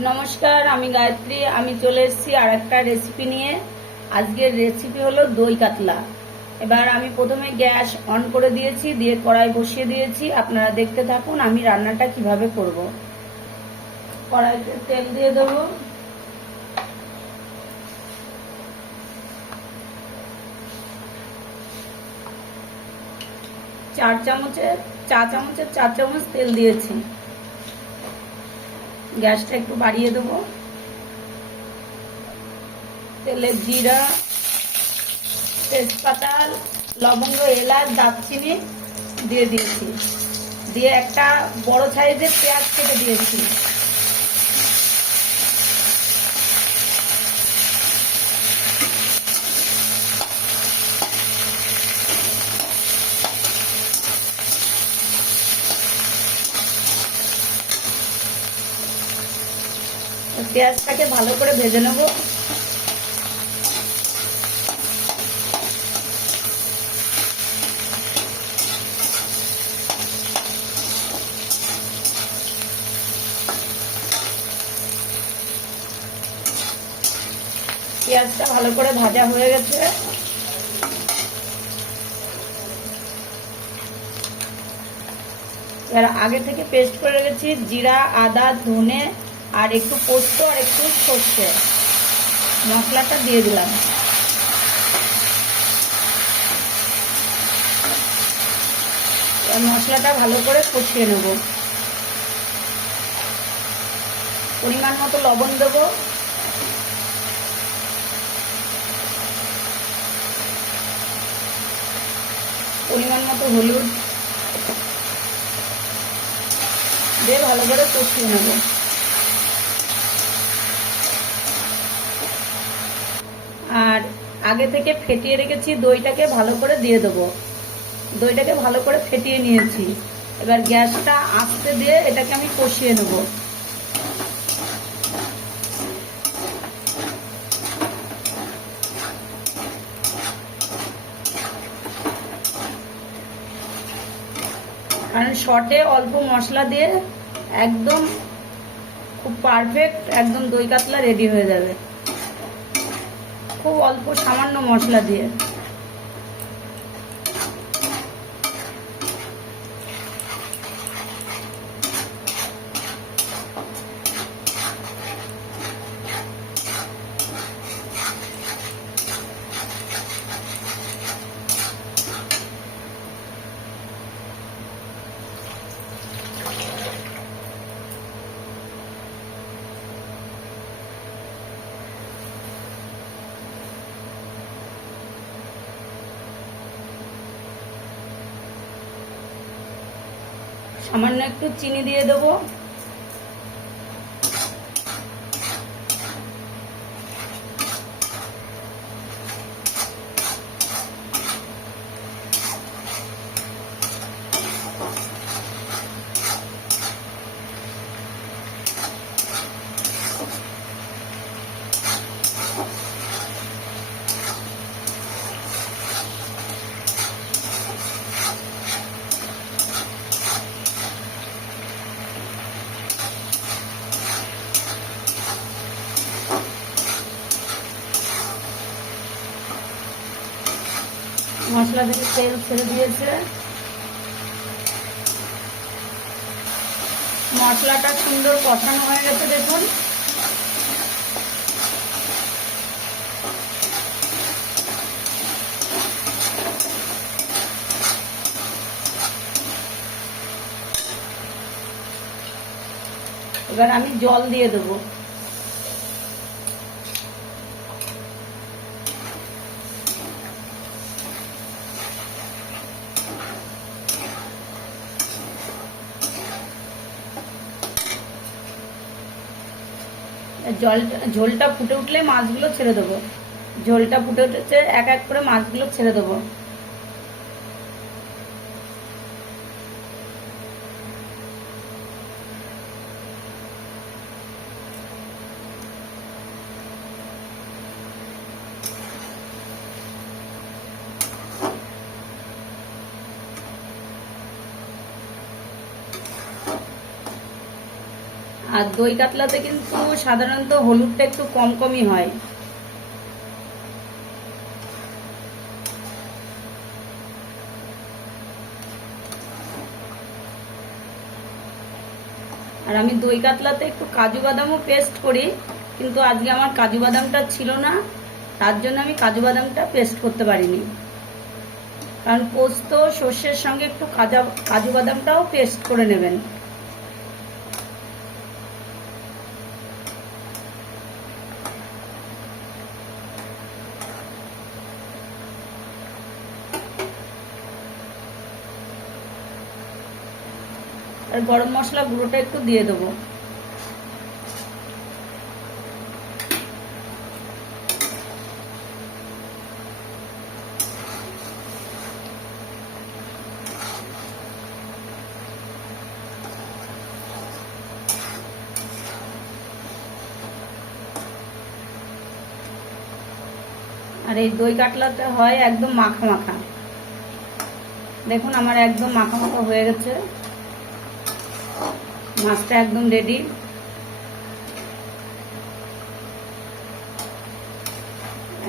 নমস্কার, আমি গায়ত্রী। আমি চলে এসেছি আর একটা রেসিপি নিয়ে। আজকের রেসিপি হলো দই কাতলা। এবার আমি প্রথমে গ্যাস অন করে দিয়েছি, দিয়ে কড়াই বসিয়ে দিয়েছি। আপনারা দেখতে থাকুন আমি রান্নাটা কিভাবে করব। কড়াইতে তেল দিয়ে দেবো। চা চামচের 4 চামচ তেল দিয়েছি। গ্যাসটা একটু বাড়িয়ে দেবো। তেলে জিরা, তেজপাতা, লবঙ্গ, এলাচ, দারচিনি দিয়ে দিয়েছি। দিয়ে একটা বড় সাইজের পেঁয়াজ কেটে দিয়েছি। পেঁয়াজটাকে ভালো করে ভেজে নেব। পেঁয়াজটা ভালো করে ভাজা হয়ে গেছে। এবার আগে থেকে পেস্ট করে রেখেছি জিরা, আদা, ধনে আর একটু পোস্ত আর একটু সর্ষে মশলাটা দিয়ে দিলাম। মশলাটা ভালো করে কষিয়ে নেব। পরিমাণ মতো লবণ দেবো। পরিমাণ মতো হলুদ দিয়ে ভালো করে কষিয়ে নেব। আর আগে থেকে ফেটিয়ে রেখেছি দইটাকে ভালো করে দিয়ে দেবো। দইটাকে ভালো করে ফেটিয়ে নিয়েছি। এবার গ্যাসটা আস্তে দিয়ে এটাকে আমি কষিয়ে নেব। কারণ শর্টে অল্প মশলা দিয়ে একদম খুব পারফেক্ট একদম দই কাতলা রেডি হয়ে যাবে, খুব অল্প সামান্য মশলা দিয়ে। সামান্য একটু চিনি দিয়ে দেবো। মশলা থেকে তেল ছেড়ে দিয়েছে। মশলাটা সুন্দর কষানো হয়ে গেছে দেখুন। এবার আমি জল দিয়ে দেবো। ঝোলটা ফুটে উঠলে মাছগুলো ছেড়ে দেবো। ঝোলটা ফুটে উঠেছে, এক এক করে মাছগুলো ছেড়ে দেবো। আর দই কাতলাতে কিন্তু সাধারণত হলুদটা একটু কম কমই হয়। আর আমি দই কাতলাতে একটু কাজু বাদামও পেস্ট করি, কিন্তু আজকে আমার কাজু বাদামটা ছিল না, তার জন্য আমি কাজু বাদামটা পেস্ট করতে পারিনি। কারণ পোস্ত সর্ষের সঙ্গে একটু কাজু বাদামটাও পেস্ট করে নেবেন। আর গরম মশলা গুঁড়োটা একটু দিয়ে দেবো। আর এই দই কাতলাটা হয় একদম মাখা মাখা। দেখুন আমার একদম মাখা মাখা হয়ে গেছে, মাছটা একদম রেডি।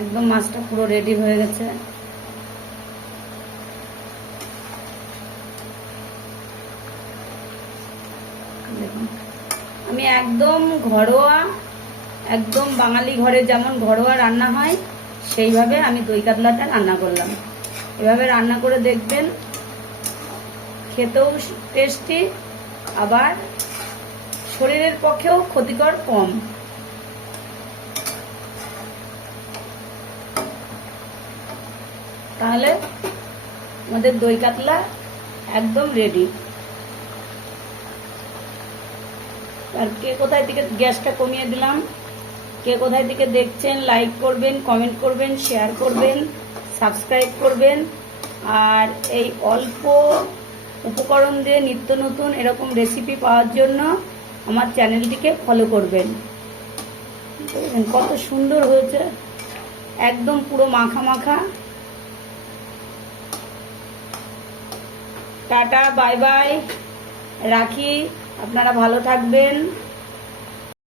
একদম মাছটা পুরো রেডি হয়ে গেছে। দেখুন আমি একদম ঘরোয়া, একদম বাঙালি ঘরে যেমন ঘরোয়া রান্না হয় সেইভাবে আমি দই কাতলাটা রান্না করলাম। এভাবে রান্না করে দেখবেন, খেতেও টেস্টি, আবার শরীরের পক্ষেও ক্ষতিকর কম। তাহলে আমাদের দই কাতলা একদম রেডি। আর কে কোথায় থেকে, গ্যাসটা কমিয়ে দিলাম, কে কোথায় থেকে দেখছেন লাইক করবেন, কমেন্ট করবেন, শেয়ার করবেন, সাবস্ক্রাইব করবেন। আর এই অল্প উপকরণ দিয়ে নিত্য নতুন এরকম রেসিপি পাওয়ার জন্য আমার চ্যানেলটিকে ফলো করবেন। কত সুন্দর হয়েছে, একদম পুরো মাখা মাখা। টাটা, বাই বাই, রাখি। আপনারা ভালো থাকবেন।